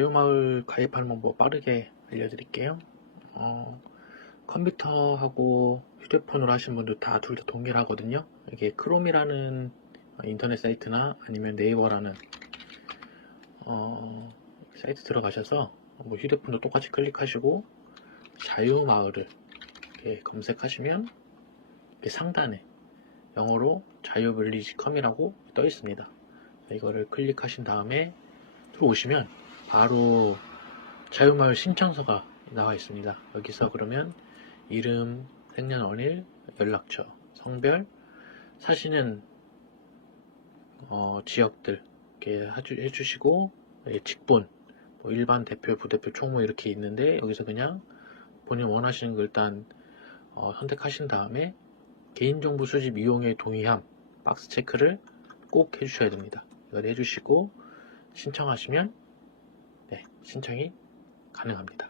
자유마을 가입하는 방법 빠르게 알려드릴게요. 어, 컴퓨터하고 휴대폰으로 하신 분들 다 둘 다 동일하거든요. 이게 크롬이라는 인터넷 사이트나 아니면 네이버라는 어, 사이트 들어가셔서 뭐 휴대폰도 똑같이 클릭하시고 자유마을을 검색하시면 상단에 영어로 자유블리지컴이라고 떠 있습니다. 이거를 클릭하신 다음에 들어오시면 바로 자유마을 신청서가 나와 있습니다. 여기서 그러면 이름, 생년월일, 연락처, 성별, 사시는 어, 지역들 이렇게 해주- 해주시고 예, 직본, 뭐 일반 대표, 부대표, 총무 이렇게 있는데 여기서 그냥 본인 원하시는 걸 일단 어, 선택하신 다음에 개인정보 수집 이용에 동의함 박스 체크를 꼭 해주셔야 됩니다. 이걸 해주시고 신청하시면 네, 신청이 가능합니다.